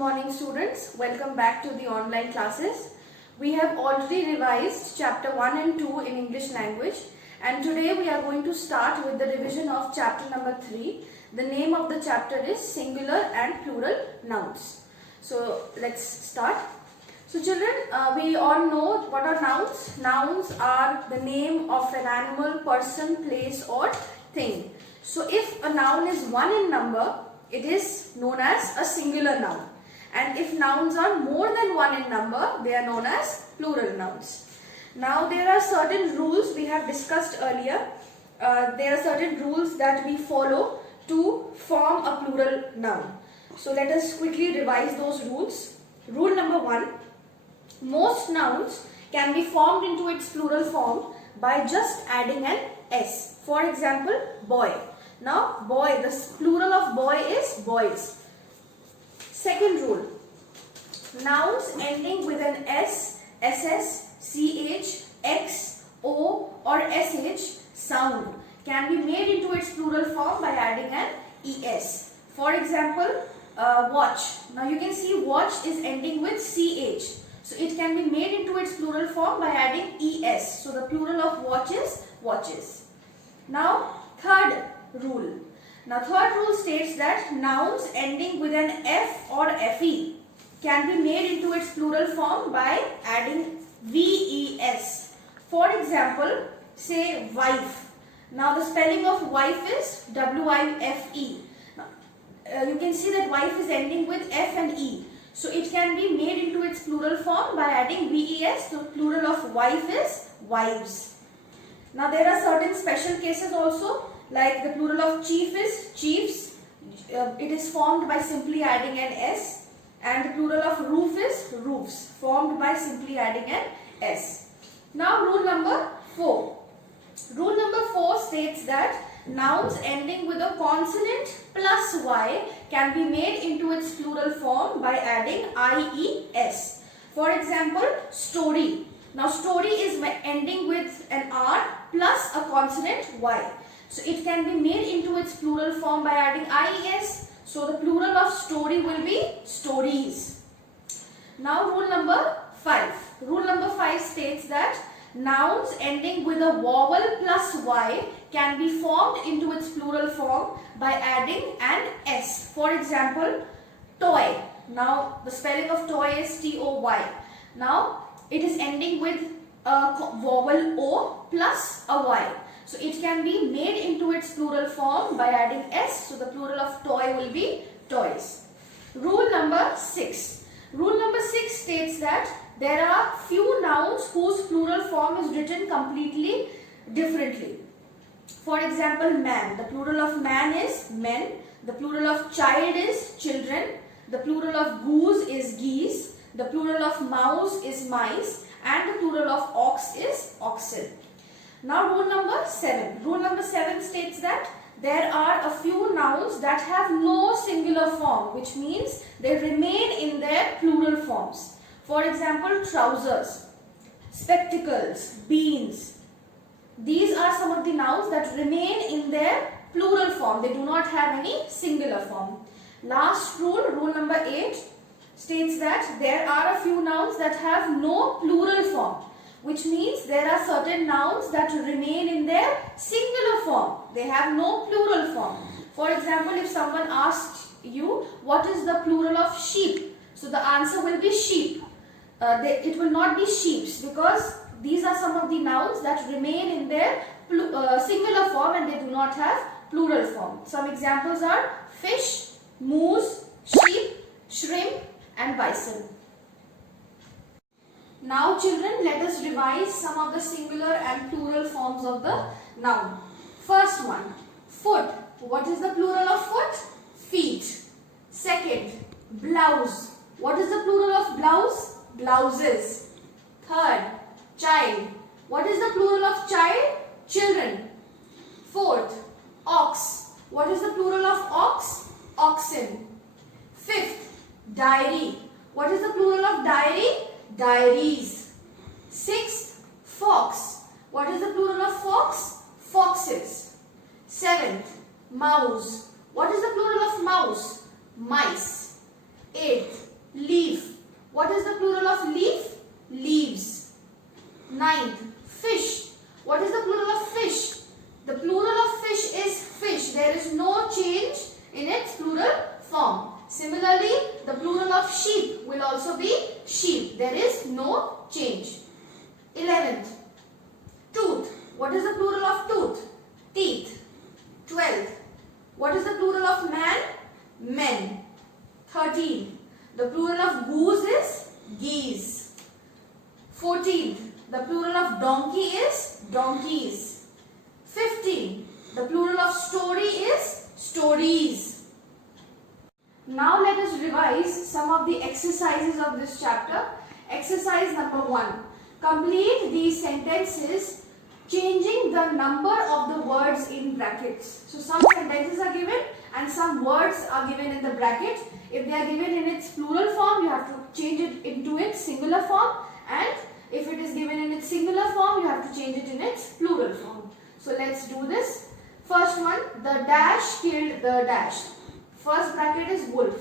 morning students, welcome back to the online classes. We have already revised chapter 1 and 2 in English language, and today we are going to start with the revision of chapter number 3. The name of the chapter is singular and plural nouns. So let's start. So children, we all know what are nouns. Nouns are the name of an animal, person, place or thing. So if a noun is 1 in number, it is known as a singular noun. And if nouns are more than 1 in number, they are known as plural nouns. Now there are certain rules we have discussed earlier. There are certain rules that we follow to form a plural noun. So let us quickly revise those rules. Rule number 1. Most nouns can be formed into its plural form by just adding an s. For example, boy. Now, boy, the plural of boy is boys. Second rule, nouns ending with an s, ss, ch, x, o or sh sound can be made into its plural form by adding an es. For example, watch. Now you can see watch is ending with ch. So it can be made into its plural form by adding es. So the plural of watch is watches. Now, third rule. Now third rule states that nouns ending with an f or fe can be made into its plural form by adding ves. For example, say wife. Now the spelling of wife is wife. You can see that wife is ending with f and e. So it can be made into its plural form by adding ves. The plural of wife is wives. Now there are certain special cases also. Like the plural of chief is chiefs. It is formed by simply adding an s. And the plural of roof is roofs, formed by simply adding an s. Now rule number 4. Rule number 4 states that nouns ending with a consonant plus y can be made into its plural form by adding ies. For example, story. Now story is ending with an r plus a consonant y. So it can be made into its plural form by adding ies. So the plural of story will be stories. Now rule number 5. Rule number 5 states that nouns ending with a vowel plus y can be formed into its plural form by adding an s. For example, toy. Now the spelling of toy is toy. Now it is ending with a vowel o plus a y. So it can be made into its plural form by adding s. So the plural of toy will be toys. Rule number 6. Rule number 6 states that there are few nouns whose plural form is written completely differently. For example, man. The plural of man is men. The plural of child is children. The plural of goose is geese. The plural of mouse is mice. And the plural of ox is oxen. Now rule number 7. Rule number 7 states that there are a few nouns that have no singular form, which means they remain in their plural forms. For example, trousers, spectacles, beans. These are some of the nouns that remain in their plural form. They do not have any singular form. Last rule, rule number 8, states that there are a few nouns that have no plural form, which means there are certain nouns that remain in their singular form. They have no plural form. For example, if someone asks you, what is the plural of sheep? So the answer will be sheep. It will not be sheeps, because these are some of the nouns that remain in their singular form and they do not have plural form. Some examples are fish, moose, sheep, shrimp and bison. Now children, let us revise some of the singular and plural forms of the noun. First one, foot. What is the plural of foot? Feet. Second, blouse. What is the plural of blouse? Blouses. Third, child. What is the plural of child? Children. Fourth, ox. What is the plural of ox? Oxen. Fifth, diary. What is the plural of diary? Diaries. Sixth, fox. What is the plural of fox? Foxes. Seventh, mouse. What is the plural of mouse? Mice. Eighth, Similarly, the plural of sheep will also be sheep. There is no change. 11th, tooth. What is the plural of tooth? Teeth. 12th, what is the plural of man? Men. 13th, the plural of goose is geese. 14th, the plural of donkey is donkeys. 15th, the plural of story is stories. Now let us revise some of the exercises of this chapter. Exercise number 1. Complete these sentences changing the number of the words in brackets. So some sentences are given and some words are given in the bracket. If they are given in its plural form, you have to change it into its singular form, and if it is given in its singular form, you have to change it in its plural form. So let's do this. First one, the dash killed the dash. First bracket is wolf.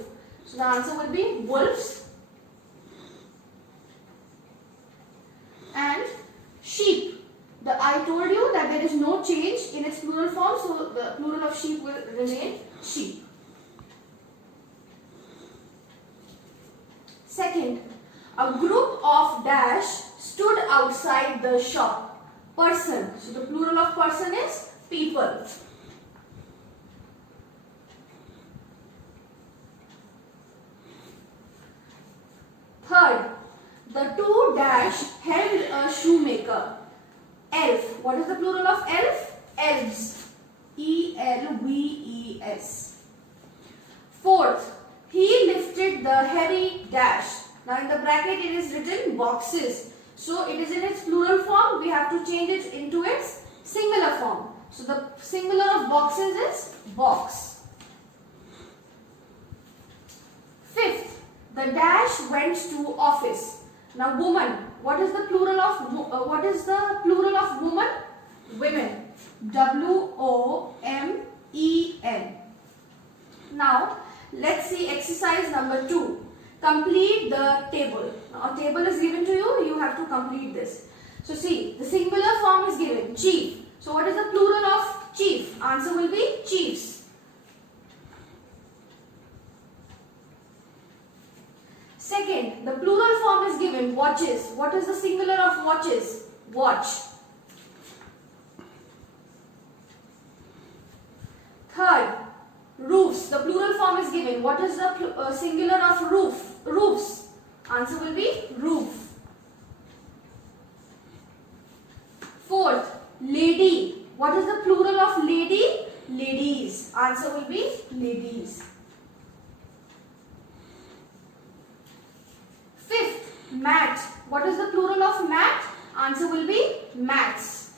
So the answer will be wolves. And sheep. I told you that there is no change in its plural form, so the plural of sheep will remain sheep. Second, a group of dash stood outside the shop. Person. So the plural of person is people. Third, the two dash held a shoemaker. Elf. What is the plural of elf? Elves. E-L-V-E-S. Fourth, he lifted the heavy dash. Now in the bracket it is written boxes. So it is in its plural form. We have to change it into its singular form. So the singular of boxes is box. Fifth, the dash went to office. Now woman. What is the plural of woman? Women. W-O-M-E-N. Now let's see exercise number 2. Complete the table. Now a table is given to you. You have to complete this. So see, the singular form is given, chief. So what is the plural of chief? Answer will be chiefs. Second, the plural form is given, watches. What is the singular of watches? Watch. Third, roofs. The plural form is given. What is the singular of roof? Roofs. Answer will be roof. Fourth, lady. What is the plural of lady? Ladies. Answer will be ladies. Fifth, mat. What is the plural of mat? Answer will be mats.